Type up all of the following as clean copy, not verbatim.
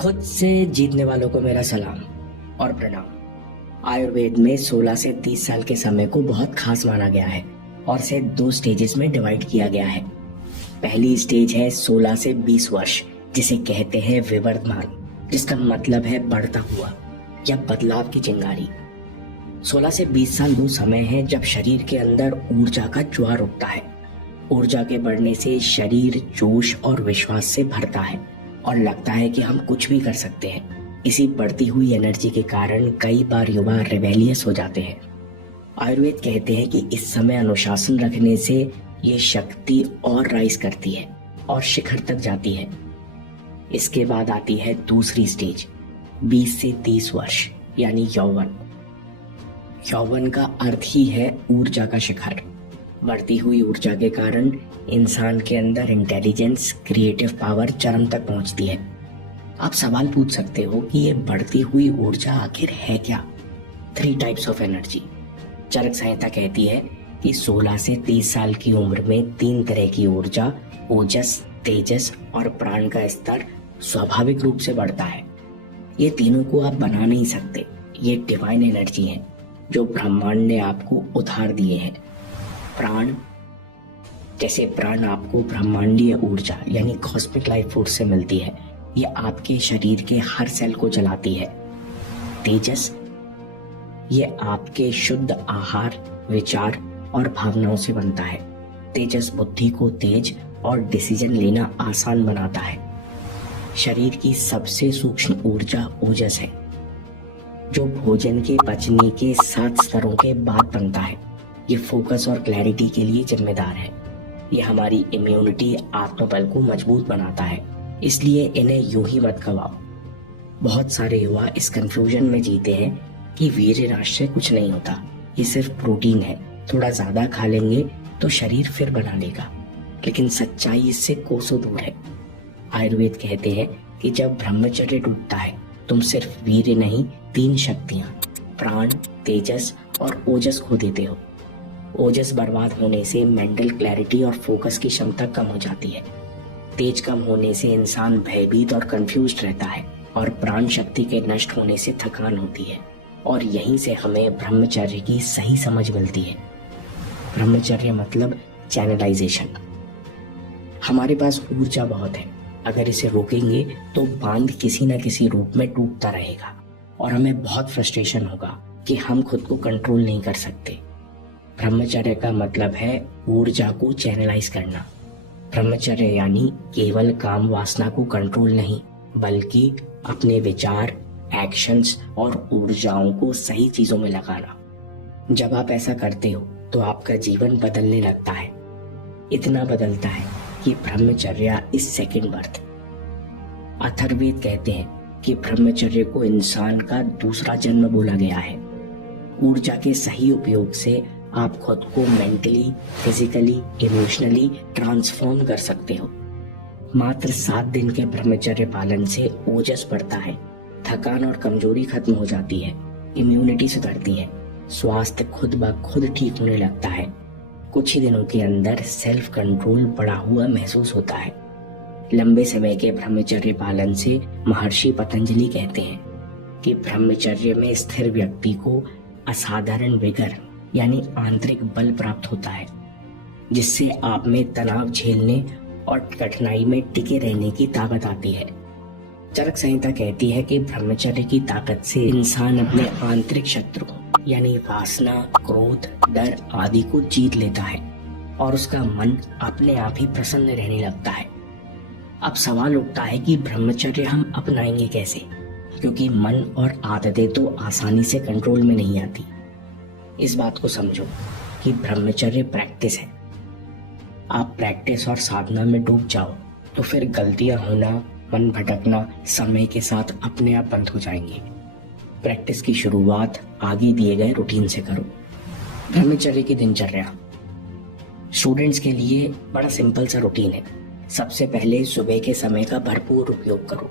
खुद से जीतने वालों को मेरा सलाम और प्रणाम। आयुर्वेद में 16 से 30 साल के समय को बहुत खास माना गया है और इसे 2 स्टेजेस में डिवाइड किया गया है। पहली स्टेज है 16 से 20 वर्ष, जिसे कहते हैं विवर्धमान, जिसका मतलब है बढ़ता हुआ या बदलाव की चिंगारी। 16 से 20 साल वो समय है जब शरीर के अंदर ऊर्जा का ज्वार उठता है। ऊर्जा के बढ़ने से शरीर जोश और विश्वास से भरता है और लगता है कि हम कुछ भी कर सकते हैं। इसी बढ़ती हुई एनर्जी के कारण कई बार युवा रेबेलियस हो जाते हैं। आयुर्वेद कहते हैं कि इस समय अनुशासन रखने से ये शक्ति और राइज करती है और शिखर तक जाती है। इसके बाद आती है दूसरी स्टेज 20 से 30 वर्ष यानी यौवन। यौवन का अर्थ ही है ऊर्जा का शिखर। बढ़ती हुई ऊर्जा के कारण इंसान के अंदर इंटेलिजेंस, क्रिएटिव पावर चरम तक पहुंचती है। आप सवाल पूछ सकते हो कि ये बढ़ती हुई ऊर्जा आखिर है क्या? 3 टाइप्स ऑफ एनर्जी। चरक संहिता कहती है कि 16 से 30 साल की उम्र में 3 तरह की ऊर्जा, ओजस, तेजस और प्राण का स्तर स्वाभाविक रूप से बढ़ता है। ये तीनों को आप बना नहीं सकते। ये डिवाइन एनर्जी है जो ब्रह्मांड ने आपको उधार दिए हैं। प्राण, जैसे प्राण आपको ब्रह्मांडीय ऊर्जा यानी कॉस्मिक लाइफ फोर्स से मिलती है। ये आपके शरीर के हर सेल को जलाती है। तेजस, ये आपके शुद्ध आहार, विचार और भावनाओं से बनता है। तेजस बुद्धि को तेज और डिसीजन लेना आसान बनाता है। शरीर की सबसे सूक्ष्म ऊर्जा ओजस है, जो भोजन के पचने के 7 स्तरों के बाद बनता है। ये फोकस और क्लैरिटी के लिए जिम्मेदार है। ये हमारी इम्यूनिटी, आत्मबल को मजबूत बनाता है। इसलिए इन्हें यूं ही मत गवाओ। बहुत सारे युवा इस कंफ्यूजन में जीते हैं कि वीर्यनाश से कुछ नहीं होता, ये सिर्फ प्रोटीन है, थोड़ा ज्यादा खा लेंगे तो शरीर फिर बना लेगा। लेकिन सच्चाई इससे कोसों दूर है। आयुर्वेद कहते हैं कि जब ब्रह्मचर्य टूटता है तुम सिर्फ वीर्य नहीं, 3 शक्तियां प्राण, तेजस और ओजस खो देते हो। ओजस बर्बाद होने से मेंटल क्लैरिटी और फोकस की क्षमता कम हो जाती है। तेज कम होने से इंसान भयभीत और कंफ्यूज्ड रहता है और प्राण शक्ति के नष्ट होने से थकान होती है। और यहीं से हमें ब्रह्मचर्य की सही समझ मिलती है। ब्रह्मचर्य मतलब चैनलाइजेशन। हमारे पास ऊर्जा बहुत है, अगर इसे रोकेंगे तो बांध किसी न किसी रूप में टूटता रहेगा और हमें बहुत फ्रस्ट्रेशन होगा कि हम खुद को कंट्रोल नहीं कर सकते। ब्रह्मचर्य का मतलब है ऊर्जा को चैनलाइज करना। ब्रह्मचर्य यानी केवल काम वासना को कंट्रोल नहीं, बल्कि अपने विचार, एक्शंस और ऊर्जाओं को सही चीजों में लगाना। जब आप ऐसा करते हो तो आपका जीवन बदलने लगता है। इतना बदलता है कि ब्रह्मचर्य इज सेकंड बर्थ। अथर्ववेद कहते हैं कि ब्रह्मचर्य को इंसान का दूसरा जन्म बोला गया है। ऊर्जा के सही उपयोग से आप खुद को मेंटली, फिजिकली, इमोशनली ट्रांसफॉर्म कर सकते हो। मात्र 7 दिन के ब्रह्मचर्य पालन से ओजस बढ़ता है, थकान और कमजोरी खत्म हो जाती है, इम्यूनिटी सुधरती है, स्वास्थ्य खुद ब खुद ठीक होने लगता है। कुछ ही दिनों के अंदर सेल्फ कंट्रोल बढ़ा हुआ महसूस होता है। लंबे समय के ब्रह्मचर्य पालन से महर्षि पतंजलि कहते हैं कि ब्रह्मचर्य में स्थिर व्यक्ति को असाधारण विगर यानी आंतरिक बल प्राप्त होता है, जिससे आप में तनाव झेलने और कठिनाई में टिके रहने की ताकत आती है। चरक संहिता कहती है कि ब्रह्मचर्य की ताकत से इंसान अपने आंतरिक शत्रु यानी वासना, क्रोध, डर आदि को जीत लेता है और उसका मन अपने आप ही प्रसन्न रहने लगता है। अब सवाल उठता है कि ब्रह्मचर्य हम अपनाएंगे कैसे, क्योंकि मन और आदतें तो आसानी से कंट्रोल में नहीं आती। इस बात को समझो कि ब्रह्मचर्य प्रैक्टिस है। आप प्रैक्टिस और साधना में डूब जाओ तो फिर गलतियां होना, मन भटकना समय के साथ अपने आप बंद हो जाएंगे। प्रैक्टिस की शुरुआत आगे दिए गए रूटीन से करो। ब्रह्मचर्य की दिनचर्या स्टूडेंट्स के लिए बड़ा सिंपल सा रूटीन है। सबसे पहले सुबह के समय का भरपूर उपयोग करो।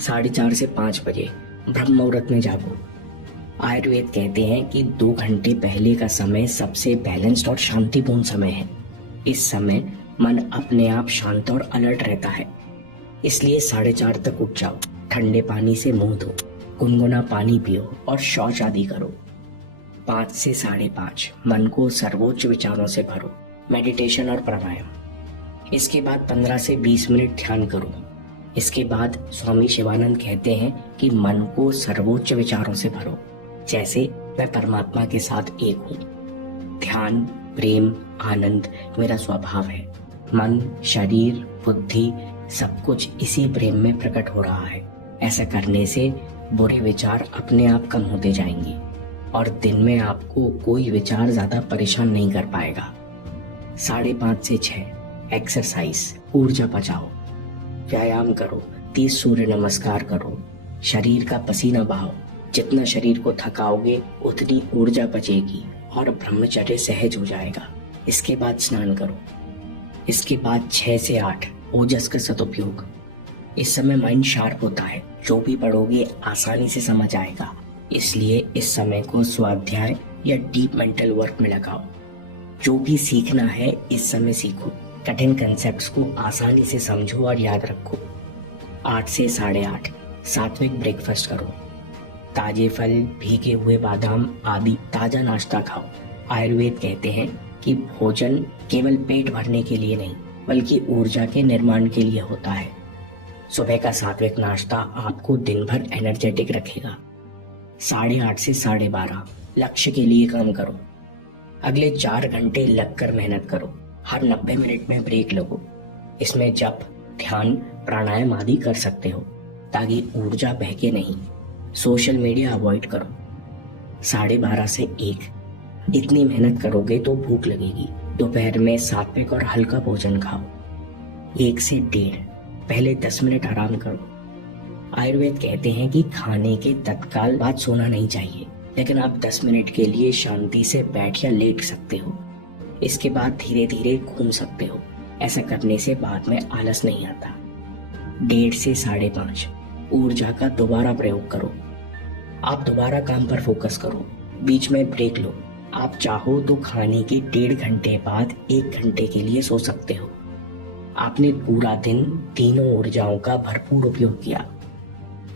4:30 से 5 बजे ब्रह्म मुहूर्त में जागो। आयुर्वेद कहते हैं कि 2 घंटे पहले का समय सबसे बैलेंस्ड और शांतिपूर्ण समय है। इस समय मन अपने आप शांत और अलर्ट रहता है। इसलिए 4:30 तक उठ जाओ ठंडे पानी से मुंह धो, गुनगुना पानी पियो और शौच आदि करो। 5 से 5:30 मन को सर्वोच्च विचारों से भरो, मेडिटेशन और प्राणायाम। इसके बाद 15 से 20 मिनट ध्यान करो। इसके बाद स्वामी शिवानंद कहते हैं कि मन को सर्वोच्च विचारों से भरो, जैसे मैं परमात्मा के साथ एक हूँ। ध्यान, प्रेम, आनंद मेरा स्वभाव है। मन, शरीर, बुद्धि सब कुछ इसी प्रेम में प्रकट हो रहा है। ऐसा करने से बुरे विचार अपने आप कम होते जाएंगे और दिन में आपको कोई विचार ज्यादा परेशान नहीं कर पाएगा। 5:30 से 6 एक्सरसाइज, ऊर्जा बचाओ, व्यायाम करो, 30 सूर्य नमस्कार करो, शरीर का पसीना बहाओ। जितना शरीर को थकाओगे उतनी ऊर्जा बचेगी और ब्रह्मचर्य सहज हो जाएगा। इसके बाद स्नान करो। इसके बाद 6 से 8 ओजस का सदुपयोग। इस समय माइंड शार्प होता है, जो भी पढ़ोगे आसानी से समझ आएगा, इसलिए इस समय को स्वाध्याय या डीप मेंटल वर्क में लगाओ। जो भी सीखना है इस समय सीखो, कठिन कंसेप्ट्स को आसानी से समझो और याद रखो। 8 से 8:30 सात्विक ब्रेकफास्ट करो। ताजे फल, भीगे हुए बादाम आदि ताजा नाश्ता खाओ। आयुर्वेद कहते हैं कि भोजन केवल पेट भरने के लिए नहीं बल्कि ऊर्जा के निर्माण के लिए होता है। सुबह का सात्विक नाश्ता आपको दिन भर एनर्जेटिक रखेगा। 8:30 से 12:30 लक्ष्य के लिए काम करो। अगले 4 घंटे लगकर मेहनत करो। हर 90 मिनट में ब्रेक लो। इसमें जप, ध्यान, प्राणायाम आदि कर सकते हो ताकि ऊर्जा बहके नहीं। सोशल मीडिया अवॉइड करो। 12:30 से 1 इतनी मेहनत करोगे तो भूख लगेगी। दोपहर में सात्विक और हल्का भोजन खाओ। 1 से 1:30 पहले 10 मिनट आराम करो। आयुर्वेद कहते हैं कि खाने के तत्काल बाद सोना नहीं चाहिए, लेकिन आप 10 मिनट के लिए शांति से बैठ या लेट सकते हो। इसके बाद धीरे धीरे घूम सकते हो। ऐसा करने से बाद में आलस नहीं आता। 1:30 से 5:30 ऊर्जा का दोबारा प्रयोग करो। आप दोबारा काम पर फोकस करो, बीच में ब्रेक लो। आप चाहो तो खाने के 1.5 घंटे बाद 1 घंटे के लिए सो सकते हो। आपने पूरा दिन तीनों ऊर्जाओं का भरपूर उपयोग किया।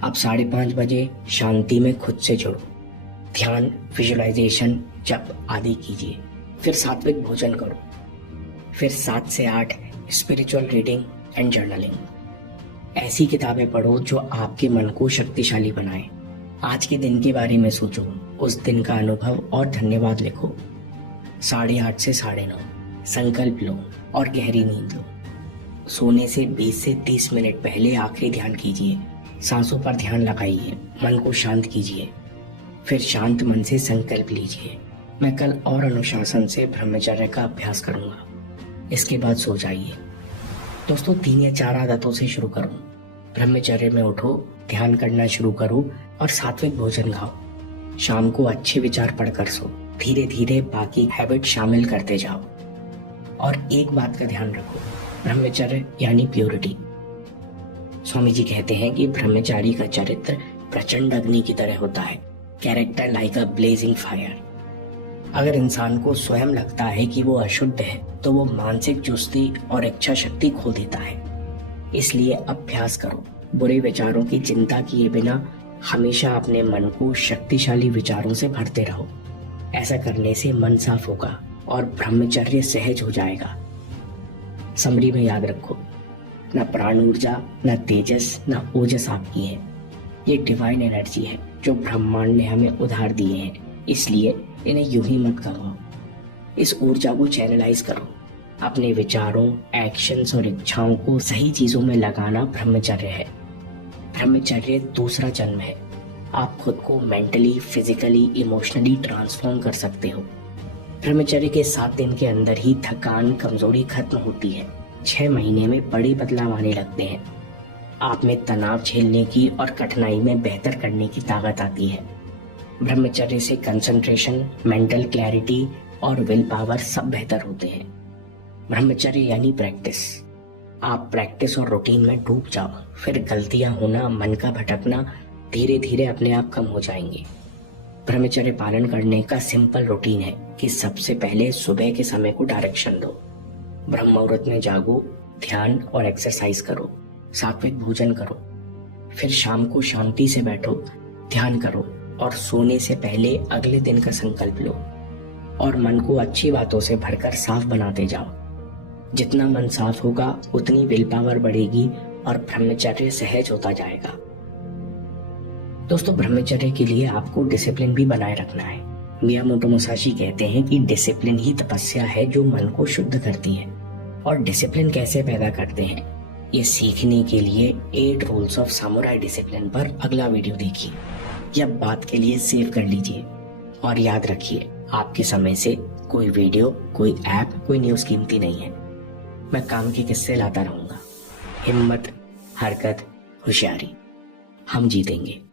अब 5:30 बजे शांति में खुद से जुड़ो। ध्यान, विजुअलाइजेशन, जप आदि कीजिए। फिर सात्विक भोजन करो। फिर 7 से 8 स्पिरिचुअल रीडिंग एंड जर्नलिंग। ऐसी किताबें पढ़ो जो आपके मन को शक्तिशाली बनाए। आज के दिन के बारे में सोचो, उस दिन का अनुभव और धन्यवाद लिखो। 8:30 से 9:30 संकल्प लो और गहरी नींद लो। सोने से 20 से 30 मिनट पहले आखिरी ध्यान कीजिए। सांसों पर ध्यान लगाइए, मन को शांत कीजिए। फिर शांत मन से संकल्प लीजिए, मैं कल और अनुशासन से ब्रह्मचर्य का अभ्यास करूंगा। इसके बाद सो जाइए। दोस्तों, 3 या 4 आदतों से शुरू करो। ब्रह्मचर्य में उठो, ध्यान करना शुरू करो और सात्विक भोजन खाओ। शाम को अच्छे विचार पढ़कर सो। धीरे धीरे बाकी हैबिट शामिल करते जाओ। और एक बात का ध्यान रखो, ब्रह्मचर्य यानी प्योरिटी। स्वामी जी कहते हैं कि ब्रह्मचारी का चरित्र प्रचंड अग्नि की तरह होता है, कैरेक्टर लाइक अ ब्लेजिंग फायर। अगर इंसान को स्वयं लगता है कि वो अशुद्ध है तो वो मानसिक चुस्ती और इच्छा शक्ति खो देता है। इसलिए अभ्यास करो, बुरे विचारों की चिंता किए बिना हमेशा अपने मन को शक्तिशाली विचारों से भरते रहो। ऐसा करने से मन साफ होगा और ब्रह्मचर्य सहज हो जाएगा। समरी में याद रखो, न प्राण ऊर्जा, न तेजस, न ओजस आपकी है। ये डिवाइन एनर्जी है जो ब्रह्मांड ने हमें उधार दिए हैं, इसलिए इन्हें यूं ही मत गवाओ। इस ऊर्जा को चैनलाइज करो। अपने विचारों, एक्शंस और इच्छाओं को सही चीजों में लगाना ब्रह्मचर्य है। ब्रह्मचर्य दूसरा जन्म है। आप खुद को मेंटली, फिजिकली, इमोशनली ट्रांसफॉर्म कर सकते हो। ब्रह्मचर्य के 7 दिन के अंदर ही थकान, कमजोरी खत्म होती है। 6 महीने में बड़े बदलाव आने लगते हैं। आप में तनाव झेलने की और कठिनाई में बेहतर करने की ताकत आती है। ब्रह्मचर्य से कंसंट्रेशन, मेंटल क्लैरिटी और विल पावर सब बेहतर होते हैं। ब्रह्मचर्य यानी प्रैक्टिस। आप प्रैक्टिस और रूटीन में डूब जाओ, फिर गलतियां होना, मन का भटकना धीरे धीरे अपने आप कम हो जाएंगे। ब्रह्मचर्य पालन करने का सिंपल रूटीन है कि सबसे पहले सुबह के समय को डायरेक्शन दो। ब्रह्म मुहूर्त में जागो, ध्यान और एक्सरसाइज करो, सात्विक भोजन करो, फिर शाम को शांति से बैठो, ध्यान करो और सोने से पहले अगले दिन का संकल्प लो और मन को अच्छी बातों से भरकर साफ बनाते जाओ। जितना मन साफ होगा उतनी विल पावर बढ़ेगी और ब्रह्मचर्य सहज होता जाएगा। दोस्तों, ब्रह्मचर्य के लिए आपको डिसिप्लिन भी बनाए रखना है। मियामोटो मुसाशी कहते हैं कि डिसिप्लिन ही तपस्या है जो मन को शुद्ध करती है। और डिसिप्लिन कैसे पैदा करते हैं, ये सीखने के लिए 8 रूल्स ऑफ सामुराई डिसिप्लिन पर अगला वीडियो देखिए या बात के लिए सेव कर लीजिए। और याद रखिए, आपके समय से कोई वीडियो, कोई ऐप, कोई न्यूज़ कीमती नहीं है। मैं काम के किस्से लाता रहूंगा। हिम्मत, हरकत, होशियारी, हम जीतेंगे।